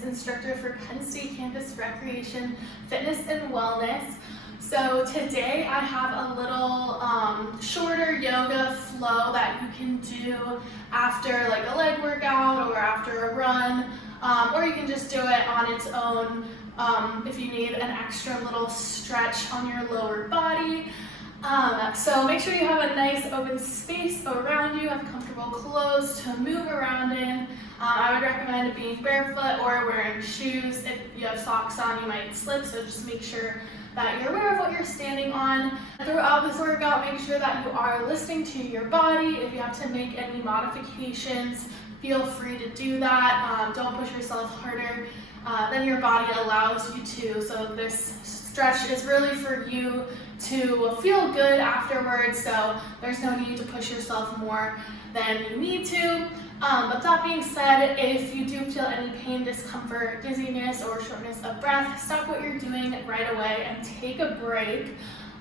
fitness instructor for Penn State Campus Recreation, Fitness and Wellness. So today I have a little shorter yoga flow that you can do after like a leg workout or after a run, or you can just do it on its own if you need an extra little stretch on your lower body. So make sure you have a nice open space around you, have comfortable clothes to move around in. I would recommend being barefoot or wearing shoes. If you have socks on, you might slip, so just make sure that you're aware of what you're standing on. Throughout this workout, make sure that you are listening to your body. If you have to make any modifications, feel free to do that. Don't push yourself harder than your body allows you to. So this stretch is really for you to feel good afterwards, so there's no need to push yourself more than you need to. But that being said, if you do feel any pain, discomfort, dizziness, or shortness of breath, stop what you're doing right away and take a break.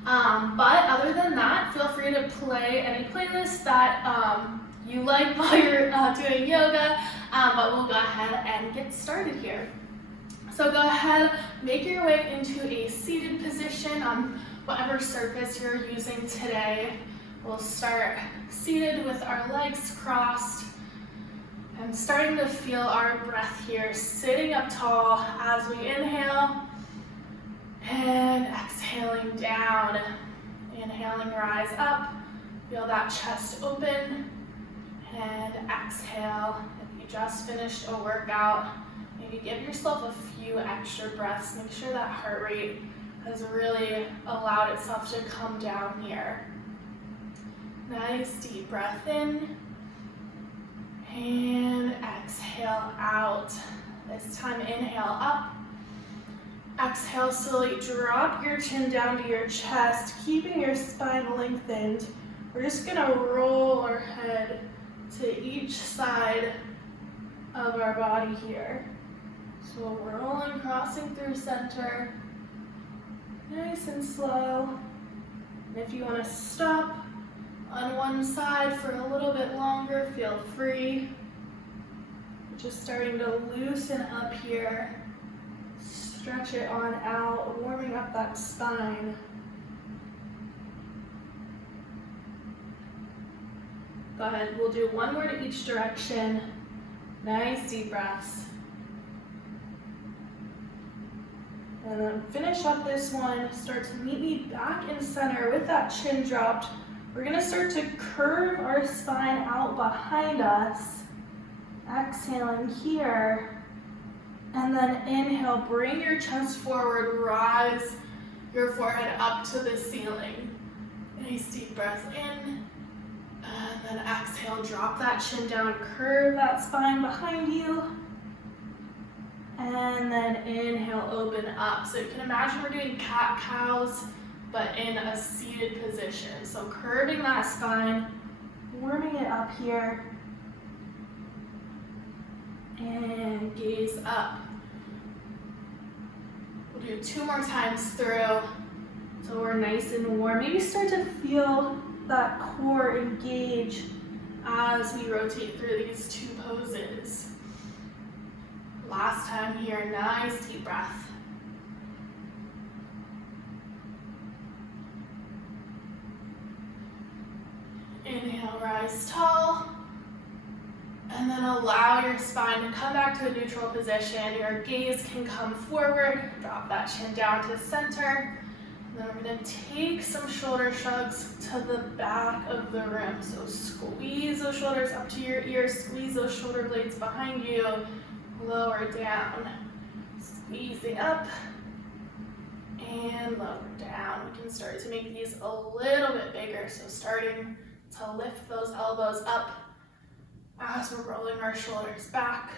But other than that, feel free to play any playlist that you like while you're doing yoga, but we'll go ahead and get started here. So go ahead, make your way into a seated position on whatever surface you're using today. We'll start seated with our legs crossed and starting to feel our breath here, sitting up tall as we inhale and exhaling down. Inhaling, rise up, feel that chest open, and exhale. If you just finished a workout, maybe give yourself a few extra breaths. Make sure that heart rate has really allowed itself to come down here. Nice deep breath in and exhale out. This time inhale up. Exhale, slowly drop your chin down to your chest, keeping your spine lengthened. We're just gonna roll our head to each side of our body here. So rolling, crossing through center, nice and slow. And if you want to stop on one side for a little bit longer, feel free. Just starting to loosen up here. Stretch it on out, warming up that spine. Go ahead, we'll do one more to each direction. Nice deep breaths. And then finish up this one. Start to meet me back in center with that chin dropped. We're gonna start to curve our spine out behind us. Exhaling here. And then inhale, bring your chest forward, rise your forehead up to the ceiling. Nice deep breath in. And then exhale, drop that chin down, curve that spine behind you. And then inhale, open up. So you can imagine we're doing cat-cows, but in a seated position. So curving that spine, warming it up here. And gaze up. We'll do 2 more times through. So we're nice and warm. Maybe start to feel that core engage as we rotate through these 2 poses. Last time here, nice deep breath. Inhale, rise tall. And then allow your spine to come back to a neutral position. Your gaze can come forward. Drop that chin down to center. And then we're gonna take some shoulder shrugs to the back of the room. So squeeze those shoulders up to your ears, squeeze those shoulder blades behind you. Lower down, squeezing up and lower down. We can start to make these a little bit bigger. So starting to lift those elbows up as we're rolling our shoulders back.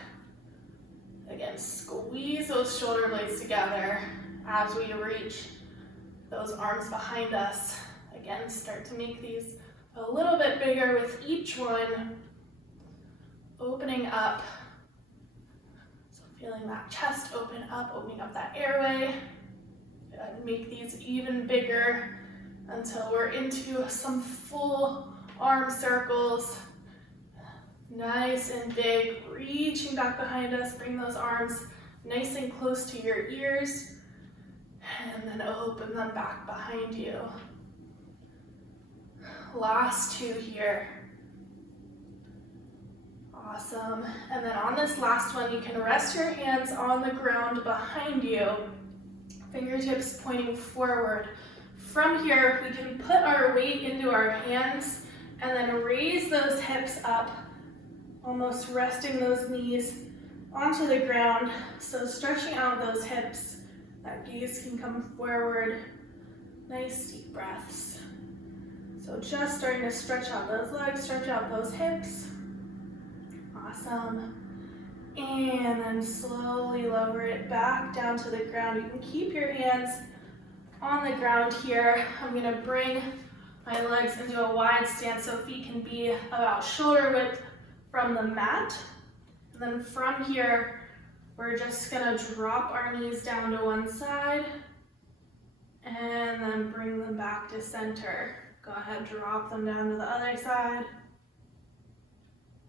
Again, squeeze those shoulder blades together as we reach those arms behind us. Again, start to make these a little bit bigger with each one. Opening up. Feeling that chest open up, opening up that airway. And make these even bigger until we're into some full arm circles. Nice and big, reaching back behind us, bring those arms nice and close to your ears, and then open them back behind you. Last two here. Awesome. And then on this last one, you can rest your hands on the ground behind you, fingertips pointing forward. From here, we can put our weight into our hands and then raise those hips up, almost resting those knees onto the ground. So stretching out those hips, that gaze can come forward. Nice deep breaths. So just starting to stretch out those legs, stretch out those hips. Awesome. And then slowly lower it back down to the ground. You can keep your hands on the ground here. I'm going to bring my legs into a wide stance so feet can be about shoulder width from the mat. And then from here, we're just going to drop our knees down to one side and then bring them back to center. Go ahead, drop them down to the other side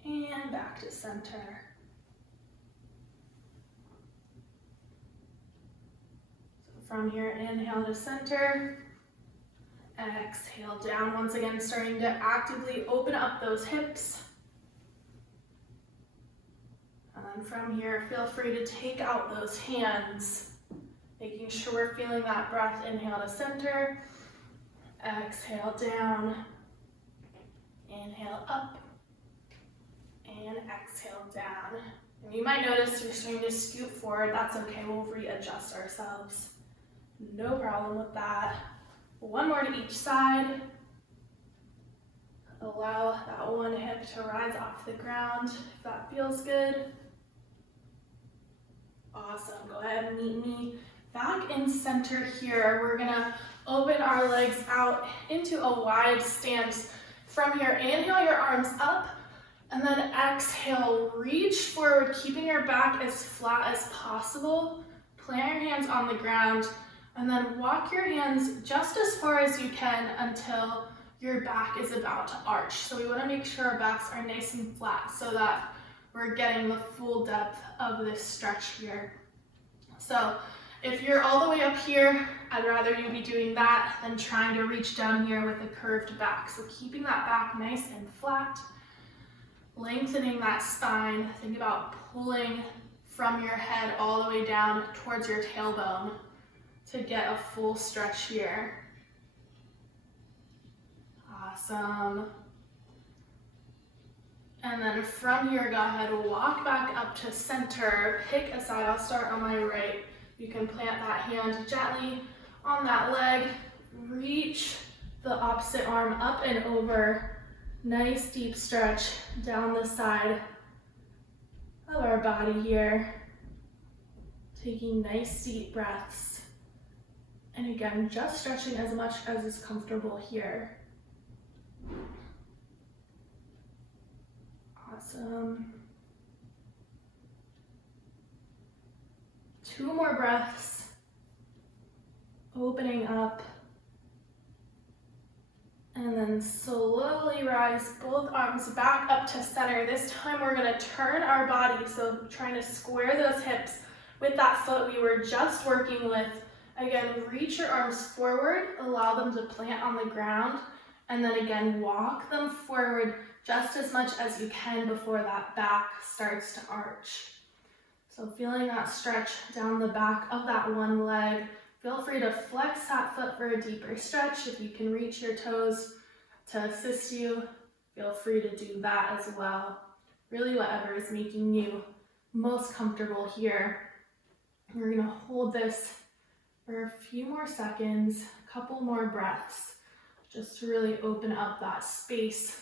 and back to center. So from here, inhale to center, exhale down. Once again, starting to actively open up those hips. And then from here, feel free to take out those hands, making sure we're feeling that breath. Inhale to center, exhale down, inhale up, and exhale down. And you might notice you're starting to scoot forward. That's okay, we'll readjust ourselves. No problem with that. One more to each side. Allow that one hip to rise off the ground if that feels good. Awesome, go ahead and meet me back in center here. We're gonna open our legs out into a wide stance. From here, inhale your arms up, and then exhale, reach forward, keeping your back as flat as possible. Plant your hands on the ground, and then walk your hands just as far as you can until your back is about to arch. So we wanna make sure our backs are nice and flat so that we're getting the full depth of this stretch here. So if you're all the way up here, I'd rather you be doing that than trying to reach down here with a curved back. So keeping that back nice and flat, lengthening that spine. Think about pulling from your head all the way down towards your tailbone to get a full stretch here. Awesome. And then from here, go ahead, walk back up to center. Pick a side. I'll start on my right. You can plant that hand gently on that leg. Reach the opposite arm up and over. Nice deep stretch down the side of our body here. Taking nice deep breaths. And again, just stretching as much as is comfortable here. Awesome. 2 more breaths. Opening up. And then slowly rise both arms back up to center. This time we're going to turn our body, so trying to square those hips with that foot we were just working with. Again, reach your arms forward, allow them to plant on the ground, and then again, walk them forward just as much as you can before that back starts to arch. So feeling that stretch down the back of that one leg. Feel free to flex that foot for a deeper stretch. If you can reach your toes to assist you, feel free to do that as well. Really whatever is making you most comfortable here. We're gonna hold this for a few more seconds, a couple more breaths, just to really open up that space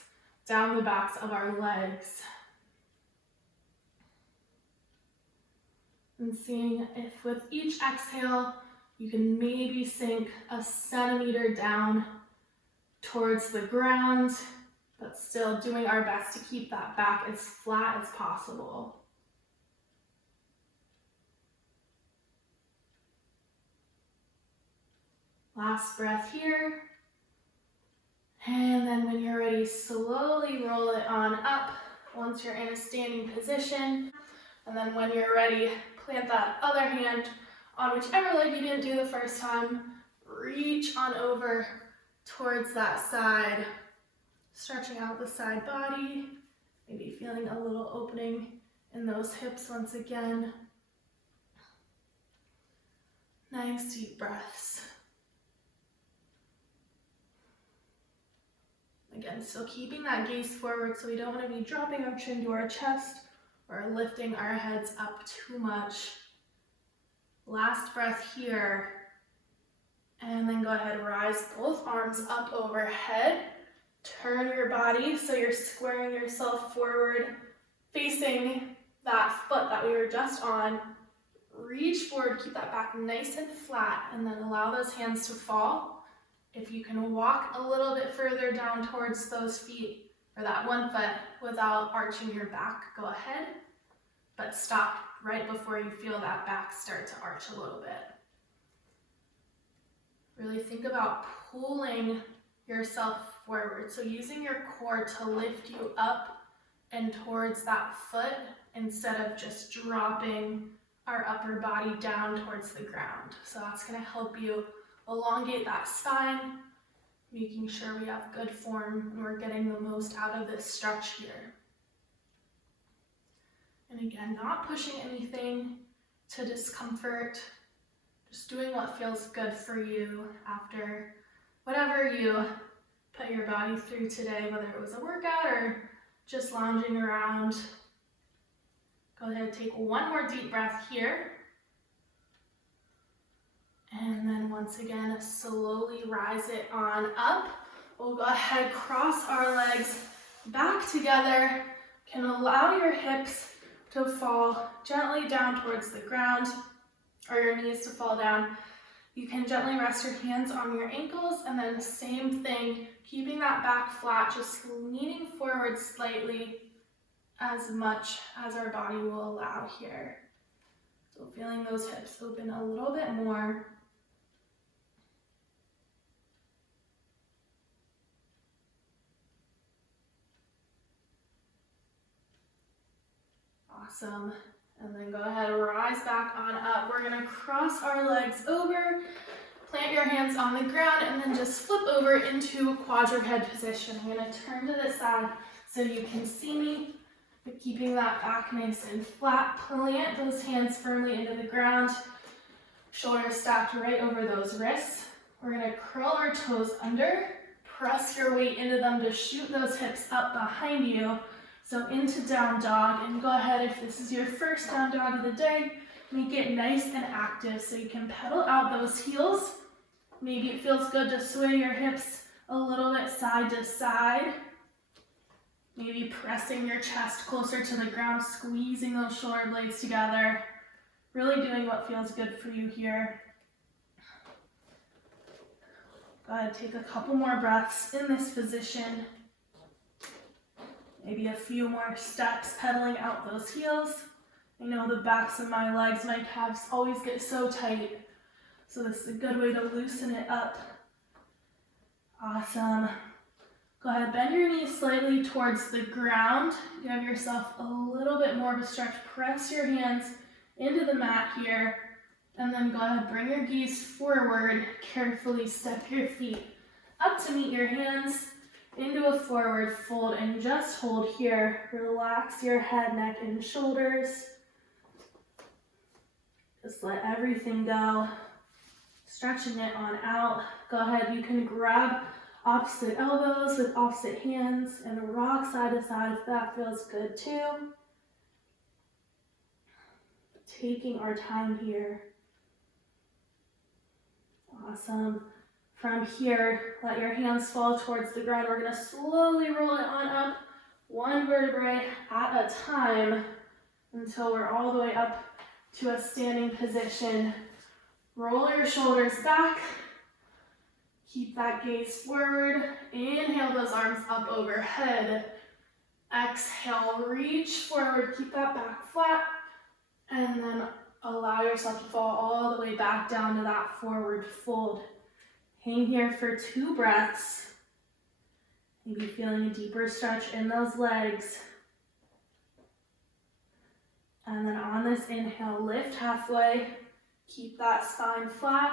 down the backs of our legs. And seeing if with each exhale, you can maybe sink a centimeter down towards the ground, but still doing our best to keep that back as flat as possible. Last breath here. And then when you're ready, slowly roll it on up once you're in a standing position. And then when you're ready, plant that other hand on whichever leg you didn't do the first time. Reach on over towards that side, stretching out the side body, maybe feeling a little opening in those hips once again. Nice deep breaths. Again, still keeping that gaze forward, so we don't want to be dropping our chin to our chest or lifting our heads up too much. Last breath here. And then go ahead, rise both arms up overhead. Turn your body so you're squaring yourself forward, facing that foot that we were just on. Reach forward, keep that back nice and flat, and then allow those hands to fall. If you can walk a little bit further down towards those feet or that one foot without arching your back, go ahead, but stop right before you feel that back start to arch a little bit. Really think about pulling yourself forward. So using your core to lift you up and towards that foot instead of just dropping our upper body down towards the ground. So that's going to help you elongate that spine, making sure we have good form and we're getting the most out of this stretch here. And again, not pushing anything to discomfort, just doing what feels good for you after whatever you put your body through today, whether it was a workout or just lounging around. Go ahead, take one more deep breath here. And then once again, slowly rise it on up. We'll go ahead, cross our legs back together. Can allow your hips to fall gently down towards the ground, or your knees to fall down. You can gently rest your hands on your ankles, and then the same thing, keeping that back flat, just leaning forward slightly as much as our body will allow here. So feeling those hips open a little bit more. Awesome. And then go ahead, rise back on up. We're gonna cross our legs over, plant your hands on the ground, and then just flip over into a quadruped position. I'm gonna turn to the side so you can see me, but keeping that back nice and flat. Plant those hands firmly into the ground, shoulders stacked right over those wrists. We're gonna curl our toes under, press your weight into them to shoot those hips up behind you. So into down dog, and go ahead, if this is your first down dog of the day, make it nice and active so you can pedal out those heels. Maybe it feels good to sway your hips a little bit side to side. Maybe pressing your chest closer to the ground, squeezing those shoulder blades together. Really doing what feels good for you here. Go ahead, take a couple more breaths in this position. Maybe a few more steps, pedaling out those heels. I know the backs of my legs, my calves always get so tight. So this is a good way to loosen it up. Awesome. Go ahead, bend your knees slightly towards the ground. Give yourself a little bit more of a stretch. Press your hands into the mat here. And then go ahead, bring your gaze forward. Carefully step your feet up to meet your hands. Into a forward fold and just hold here. Relax your head, neck, and shoulders. Just let everything go. Stretching it on out. Go ahead, you can grab opposite elbows with opposite hands and rock side to side if that feels good too. Taking our time here. Awesome. From here, let your hands fall towards the ground. We're going to slowly roll it on up, one vertebrae at a time, until we're all the way up to a standing position. Roll your shoulders back. Keep that gaze forward. Inhale those arms up overhead. Exhale, reach forward. Keep that back flat. And then allow yourself to fall all the way back down to that forward fold. Hang here for 2 breaths. Maybe feeling a deeper stretch in those legs. And then on this inhale, lift halfway, keep that spine flat,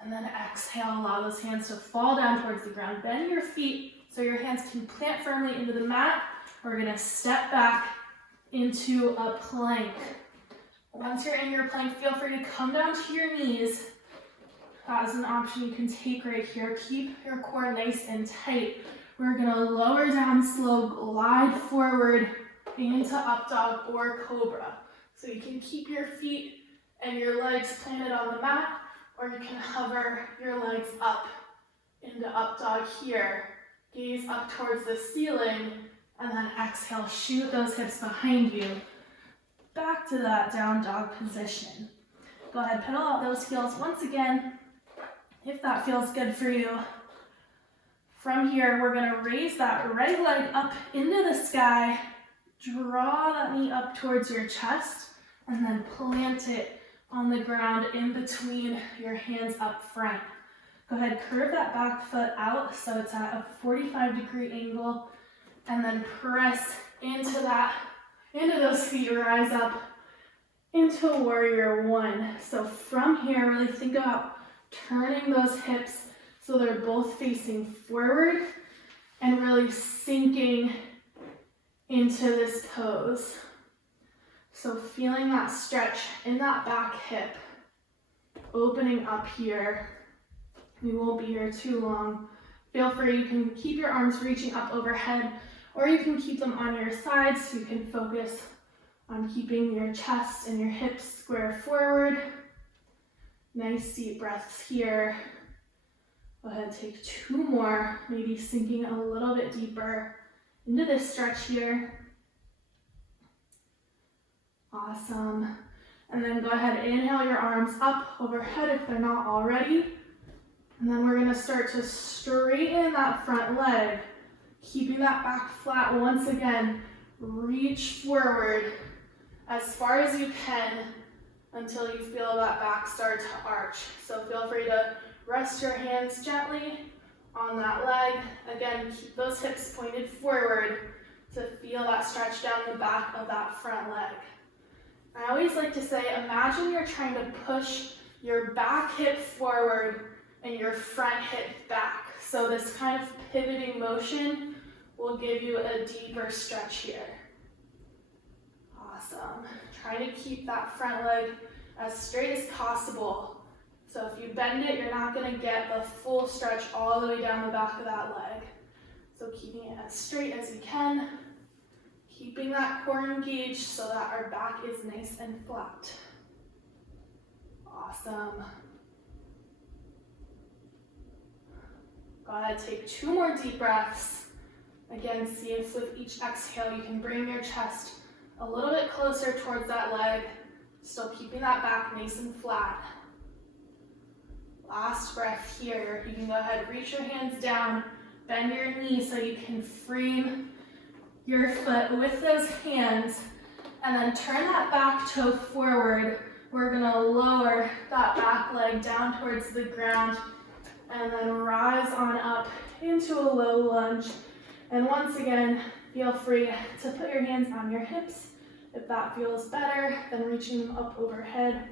and then exhale, allow those hands to fall down towards the ground. Bend your feet so your hands can plant firmly into the mat. We're gonna step back into a plank. Once you're in your plank, feel free to come down to your knees. That is an option you can take right here. Keep your core nice and tight. We're gonna lower down slow, glide forward into up dog or cobra. So you can keep your feet and your legs planted on the mat, or you can hover your legs up into up dog here. Gaze up towards the ceiling, and then exhale, shoot those hips behind you. Back to that down dog position. Go ahead, pedal out those heels once again, if that feels good for you. From here, we're gonna raise that right leg up into the sky, draw that knee up towards your chest, and then plant it on the ground in between your hands up front. Go ahead, curve that back foot out so it's at a 45-degree angle, and then press into those feet, rise up into warrior one. So from here, really think about turning those hips so they're both facing forward and really sinking into this pose. So feeling that stretch in that back hip, opening up here. We won't be here too long. Feel free, you can keep your arms reaching up overhead, or you can keep them on your sides so you can focus on keeping your chest and your hips square forward. Nice deep breaths here. Go ahead, take 2 more, maybe sinking a little bit deeper into this stretch here. Awesome. And then go ahead, inhale your arms up overhead if they're not already. And then we're gonna start to straighten that front leg, keeping that back flat once again. Reach forward as far as you can until you feel that back start to arch. So feel free to rest your hands gently on that leg. Again, keep those hips pointed forward to feel that stretch down the back of that front leg. I always like to say, imagine you're trying to push your back hip forward and your front hip back. So this kind of pivoting motion will give you a deeper stretch here. Awesome. Try to keep that front leg as straight as possible. So if you bend it, you're not going to get the full stretch all the way down the back of that leg. So keeping it as straight as you can. Keeping that core engaged so that our back is nice and flat. Awesome. Go ahead, take 2 more deep breaths. Again, see if with each exhale you can bring your chest a little bit closer towards that leg, still keeping that back nice and flat. Last breath here. You can go ahead, reach your hands down, bend your knees so you can frame your foot with those hands, and then turn that back toe forward. We're gonna lower that back leg down towards the ground and then rise on up into a low lunge. And once again, feel free to put your hands on your hips if that feels better than reaching them up overhead.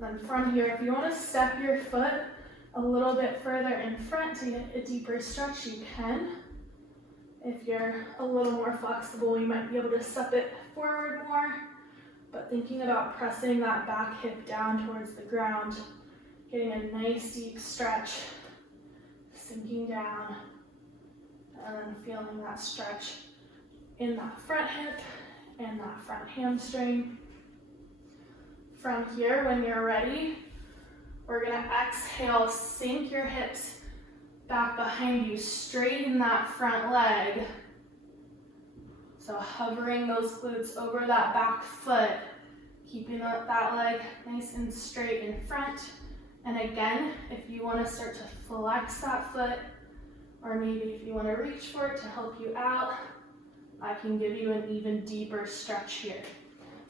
Then from here, if you want to step your foot a little bit further in front to get a deeper stretch, you can. If you're a little more flexible, you might be able to step it forward more, but thinking about pressing that back hip down towards the ground, getting a nice deep stretch, sinking down, and then feeling that stretch in that front hip and that front hamstring. From here, when you're ready, we're gonna exhale, sink your hips back behind you, straighten that front leg. So hovering those glutes over that back foot, keeping that leg nice and straight in front. And again, if you want to start to flex that foot, or maybe if you want to reach for it to help you out, I can give you an even deeper stretch here.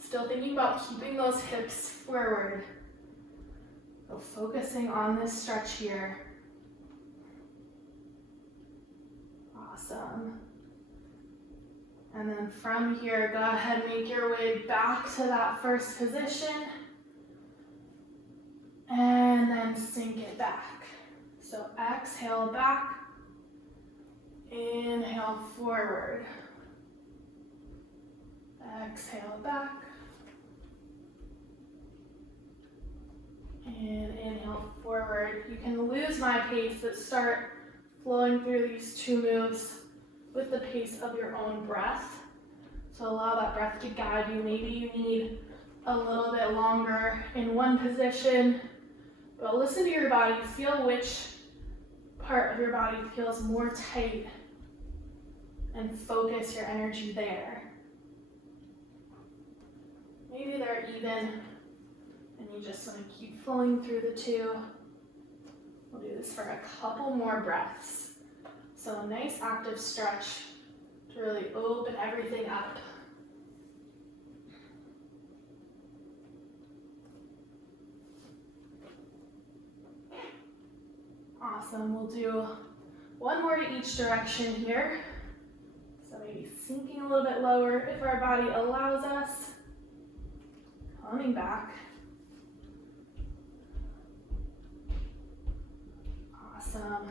Still thinking about keeping those hips forward. So focusing on this stretch here. Awesome. And then from here, go ahead and make your way back to that first position. And then sink it back. So exhale back. Inhale forward. Exhale back. And inhale forward. You can lose my pace, but start flowing through these two moves with the pace of your own breath. So allow that breath to guide you. Maybe you need a little bit longer in one position, but listen to your body. Feel which part of your body feels more tight and focus your energy there. Maybe they're even and you just want to keep flowing through the two. We'll do this for a couple more breaths. So a nice active stretch to really open everything up. Awesome, we'll do one more to each direction here. So maybe sinking a little bit lower if our body allows us. Coming back. Awesome.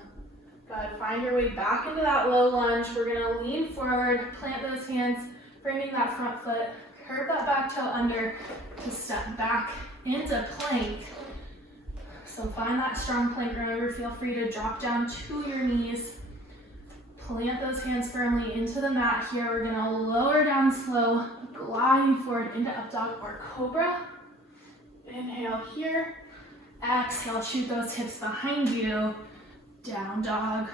Good, find your way back into that low lunge. We're gonna lean forward, plant those hands, framing that front foot, curve that back toe under to step back into plank. So find that strong plank. Remember, feel free to drop down to your knees. Plant those hands firmly into the mat here. We're gonna lower down slow, gliding forward into up dog or cobra. Inhale here. Exhale, shoot those hips behind you. Down dog.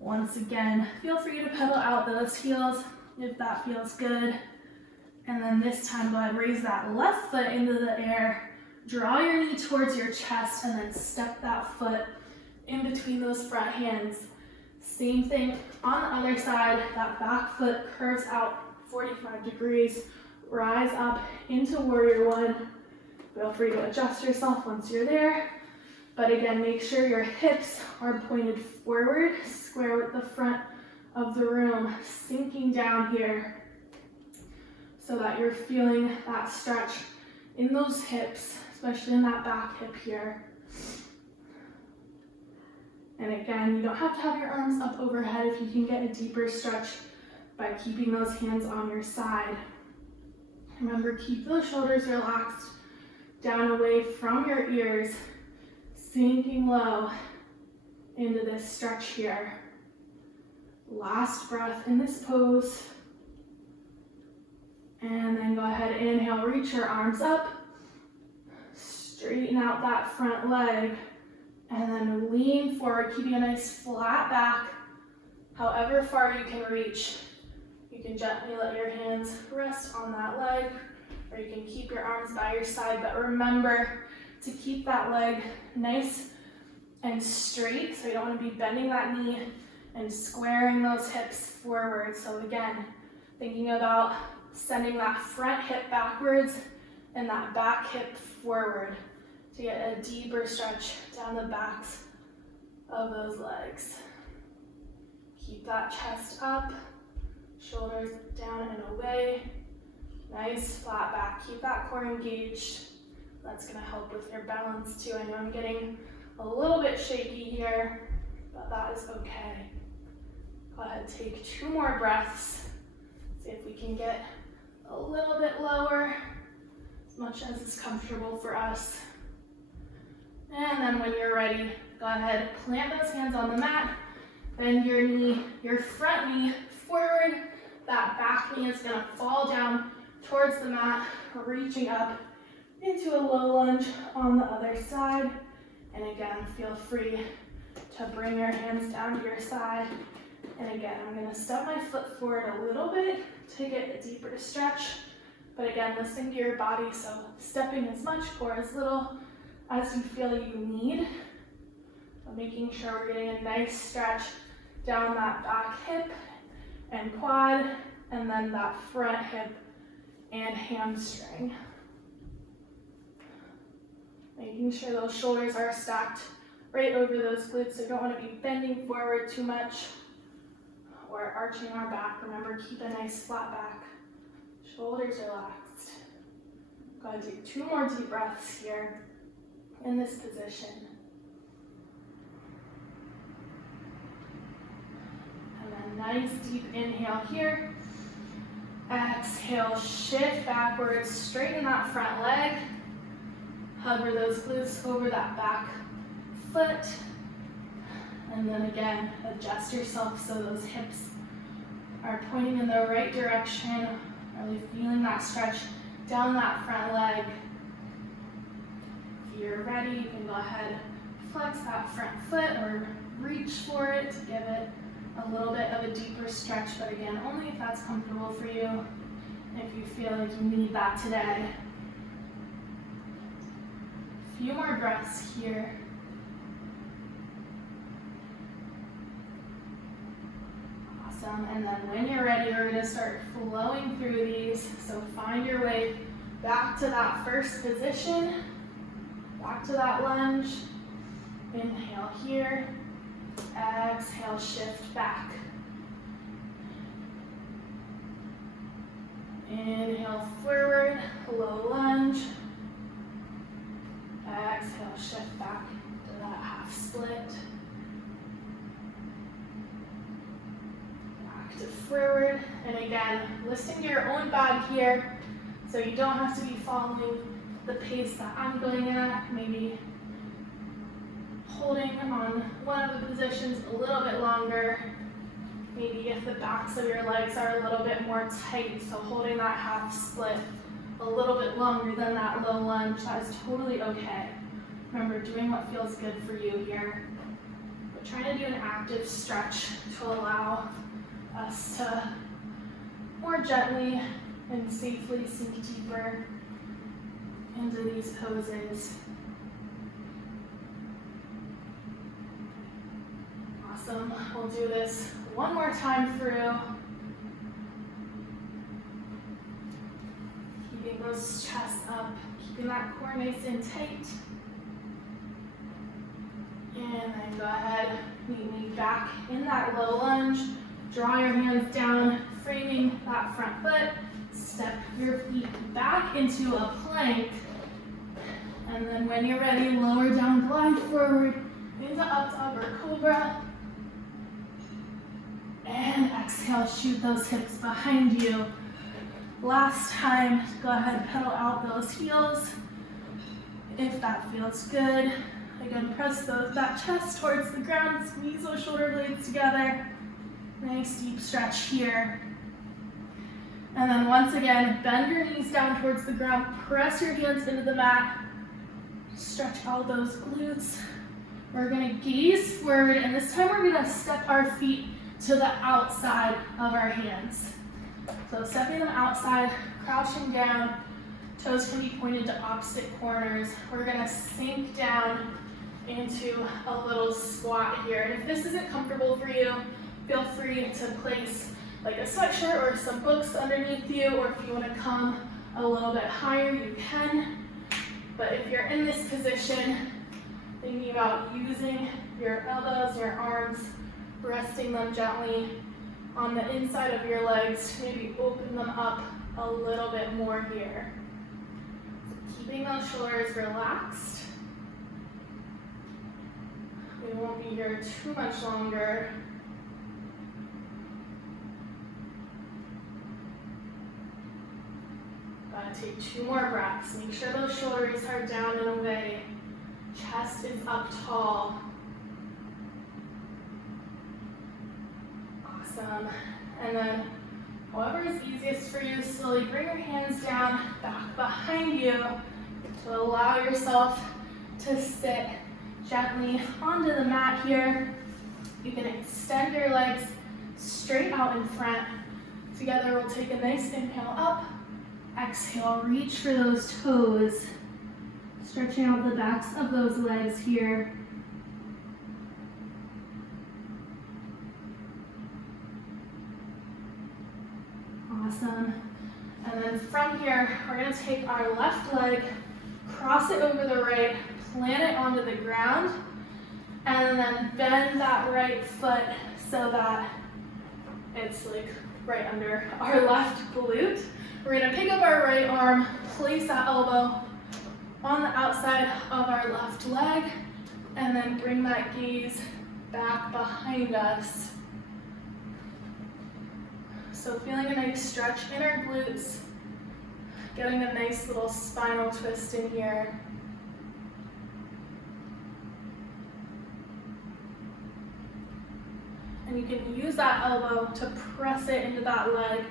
Once again, feel free to pedal out those heels if that feels good. And then this time, go ahead and raise that left foot into the air. Draw your knee towards your chest and then step that foot in between those front hands. Same thing on the other side. That back foot curves out 45 degrees. Rise up into warrior one. Feel free to adjust yourself once you're there. But again, make sure your hips are pointed forward, square with the front of the room, sinking down here so that you're feeling that stretch in those hips, especially in that back hip here. And again, you don't have to have your arms up overhead if you can get a deeper stretch by keeping those hands on your side. Remember, keep those shoulders relaxed down away from your ears, sinking low into this stretch here. Last breath in this pose. And then go ahead, inhale, reach your arms up. Straighten out that front leg. And then lean forward, keeping a nice flat back. However far you can reach. You can gently let your hands rest on that leg, or you can keep your arms by your side, but remember to keep that leg nice and straight, so you don't want to be bending that knee and squaring those hips forward. So again, thinking about sending that front hip backwards and that back hip forward to get a deeper stretch down the backs of those legs. Keep that chest up, shoulders down and away. Nice flat back. Keep that core engaged. That's gonna help with your balance too. I know I'm getting a little bit shaky here, but that is okay. Go ahead, take 2 more breaths. See if we can get a little bit lower, as much as is comfortable for us. And then when you're ready, go ahead, plant those hands on the mat, bend your knee, your front knee forward. That back knee is gonna fall down towards the mat, reaching up into a low lunge on the other side. And again, feel free to bring your hands down to your side. And again, I'm gonna step my foot forward a little bit to get a deeper stretch. But again, listening to your body, so stepping as much or as little as you feel you need. But making sure we're getting a nice stretch down that back hip and quad, and then that front hip and hamstring. Making sure those shoulders are stacked right over those glutes, so you don't want to be bending forward too much. or arching our back. Remember, keep a nice flat back. Shoulders relaxed. Go ahead, take 2 more deep breaths here in this position. And then nice deep inhale here. Exhale, shift backwards, straighten that front leg. Hover those glutes over that back foot. And then again, adjust yourself so those hips are pointing in the right direction. Really feeling that stretch down that front leg. If you're ready, you can go ahead, flex that front foot or reach for it to give it a little bit of a deeper stretch, but again, only if that's comfortable for you, if you feel like you need that today. A few more breaths here. Awesome, and then when you're ready, we're gonna start flowing through these. So find your way back to that first position, back to that lunge. Inhale here, exhale, shift back. Inhale forward, low lunge. Exhale, shift back to that half split. Back to forward. And again, listen to your own body here. So you don't have to be following the pace that I'm going at. Maybe holding on one of the positions a little bit longer. Maybe if the backs of your legs are a little bit more tight, so holding that half split a little bit longer than that low lunge, that is totally okay. Remember, doing what feels good for you here. But trying to do an active stretch to allow us to more gently and safely sink deeper into these poses. Awesome. We'll do this one more time through. Keeping those chests up, keeping that core nice and tight. And then go ahead, meet me back in that low lunge. Draw your hands down, framing that front foot. Step your feet back into a plank. And then when you're ready, lower down, glide forward into up dog or cobra. And exhale, shoot those hips behind you. Last time, go ahead, pedal out those heels. If that feels good. Again, press that chest towards the ground, squeeze those shoulder blades together. Nice deep stretch here. And then once again, bend your knees down towards the ground, press your hands into the mat. Stretch out those glutes. We're gonna gaze forward, and this time we're gonna step our feet to the outside of our hands. So stepping them outside, crouching down, toes can be pointed to opposite corners. We're gonna sink down into a little squat here. And if this isn't comfortable for you, feel free to place like a sweatshirt or some books underneath you, or if you wanna come a little bit higher, you can. But if you're in this position, thinking about using your elbows, your arms, resting them gently on the inside of your legs, maybe open them up a little bit more here. So keeping those shoulders relaxed. We won't be here too much longer. Gotta take 2 more breaths. Make sure those shoulders are down and away. Chest is up tall. Awesome. And then, however is easiest for you, slowly bring your hands down, back behind you to allow yourself to sit gently onto the mat here. You can extend your legs straight out in front. Together, we'll take a nice inhale up. Exhale, reach for those toes. Stretching out the backs of those legs here. Awesome. And then from here, we're going to take our left leg, cross it over the right, plant it onto the ground, and then bend that right foot so that It's like right under our left glute. We're gonna pick up our right arm, place that elbow on the outside of our left leg, and then bring that gaze back behind us. So feeling a nice stretch in our glutes, getting a nice little spinal twist in here. And you can use that elbow to press it into that leg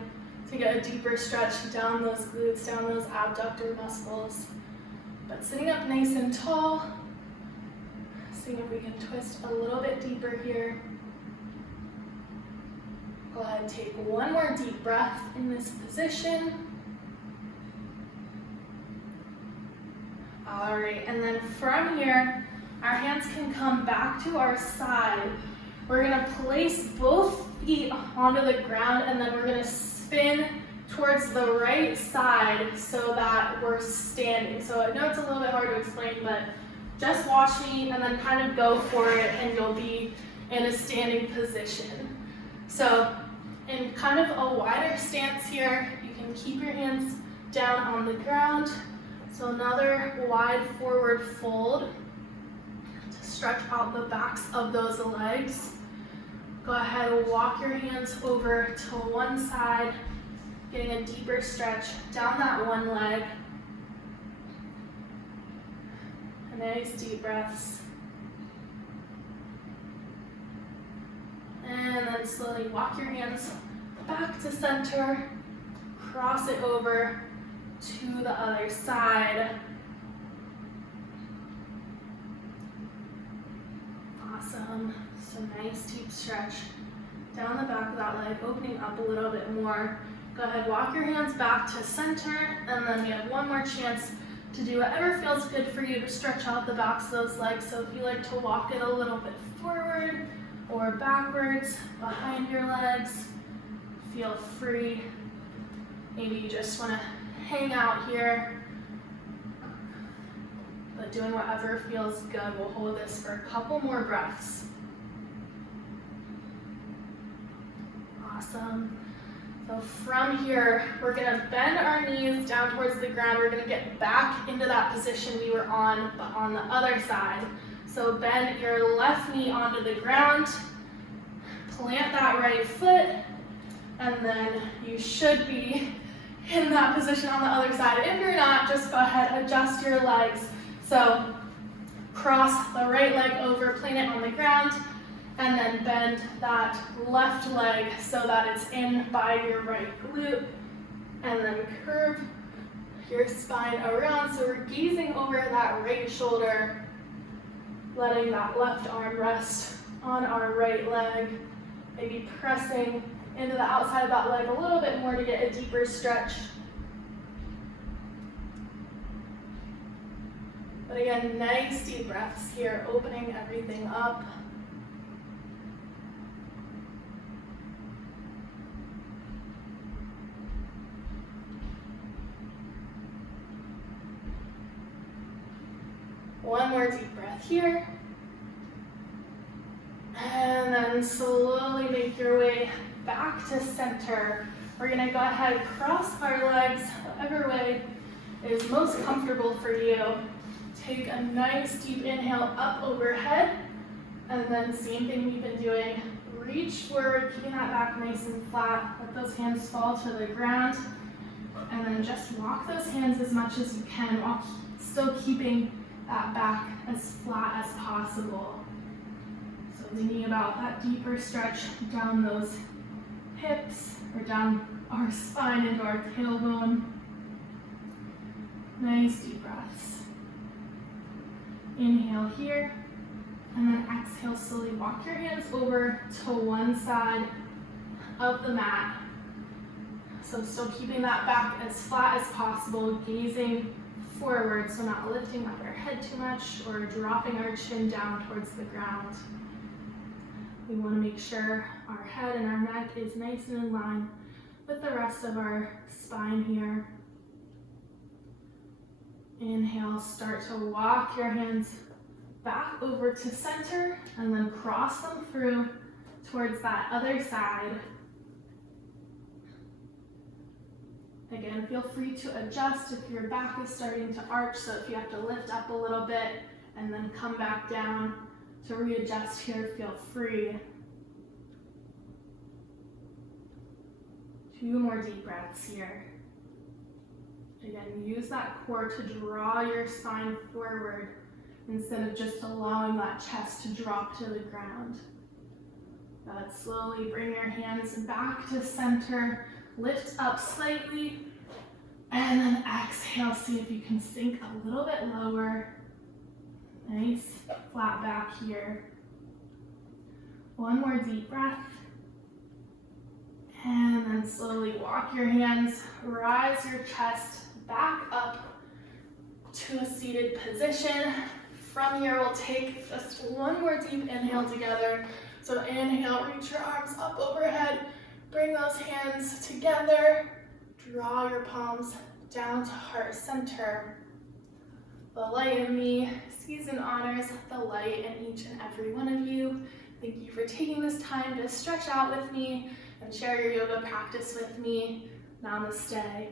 to get a deeper stretch down those glutes, down those abductor muscles. But sitting up nice and tall, seeing if we can twist a little bit deeper here. Go ahead and take one more deep breath in this position. All right, and then from here, our hands can come back to our side. We're gonna place both feet onto the ground, and then we're gonna spin towards the right side so that we're standing. So I know it's a little bit hard to explain, but just watch me and then kind of go for it, and you'll be in a standing position. So in kind of a wider stance here, you can keep your hands down on the ground. So another wide forward fold to stretch out the backs of those legs. Go ahead and walk your hands over to one side, getting a deeper stretch down that one leg. Nice deep breaths. And then slowly walk your hands back to center, cross it over to the other side. Awesome. So nice deep stretch down the back of that leg, opening up a little bit more. Go ahead, walk your hands back to center, and then we have one more chance to do whatever feels good for you to stretch out the backs of those legs. So if you like to walk it a little bit forward or backwards behind your legs, feel free. Maybe you just want to hang out here, but doing whatever feels good. We'll hold this for a couple more breaths. Awesome. So from here, we're gonna bend our knees down towards the ground. We're gonna get back into that position we were on, but on the other side. So bend your left knee onto the ground, plant that right foot, and then you should be in that position on the other side. If you're not, just go ahead, adjust your legs. So cross the right leg over, plant it on the ground, and then bend that left leg so that it's in by your right glute, and then curve your spine around. So we're gazing over that right shoulder, letting that left arm rest on our right leg, maybe pressing into the outside of that leg a little bit more to get a deeper stretch. But again, nice deep breaths here, opening everything up. One more deep breath here. And then slowly make your way back to center. We're gonna go ahead, cross our legs, whatever way is most comfortable for you. Take a nice deep inhale up overhead, and then same thing we've been doing. Reach forward, keeping that back nice and flat. Let those hands fall to the ground, and then just walk those hands as much as you can while still keeping that back as flat as possible. So thinking about that deeper stretch down those hips or down our spine into our tailbone. Nice deep breaths. Inhale here, and then exhale, slowly walk your hands over to one side of the mat. So still keeping that back as flat as possible, gazing forward, so not lifting up our head too much or dropping our chin down towards the ground. We want to make sure our head and our neck is nice and in line with the rest of our spine here. Inhale, start to walk your hands back over to center, and then cross them through towards that other side. Again, feel free to adjust if your back is starting to arch, so if you have to lift up a little bit and then come back down to readjust here, feel free. 2 more deep breaths here. Again, use that core to draw your spine forward instead of just allowing that chest to drop to the ground. Good. Slowly bring your hands back to center, lift up slightly, and then exhale. See if you can sink a little bit lower. Nice flat back here. 1 more deep breath. And then slowly walk your hands, rise your chest back up to a seated position. From here, we'll take just 1 more deep inhale together. So inhale, reach your arms up overhead, bring those hands together, draw your palms down to heart center. The light in me sees and honors the light in each and every one of you. Thank you for taking this time to stretch out with me and share your yoga practice with me. Namaste.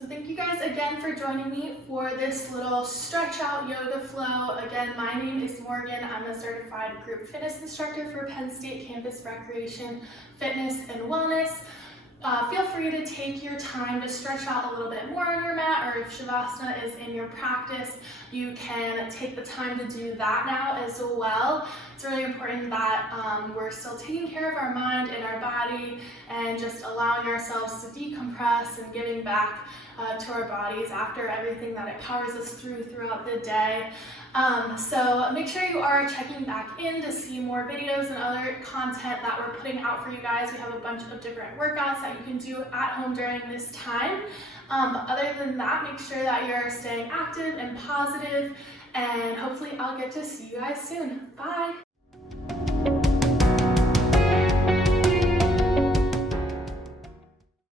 So thank you guys again for joining me for this little stretch out yoga flow. Again, my name is Morgan. I'm a certified group fitness instructor for Penn State Campus Recreation, Fitness, and Wellness. Feel free to take your time to stretch out a little bit more on your mat, or if Shavasana is in your practice, you can take the time to do that now as well. It's really important that we're still taking care of our mind and our body and just allowing ourselves to decompress and giving back to our bodies after everything that it powers us throughout the day. So make sure you are checking back in to see more videos and other content that we're putting out for you guys. We have a bunch of different workouts that you can do at home during this time. But other than that, make sure that you're staying active and positive, and hopefully I'll get to see you guys soon. Bye!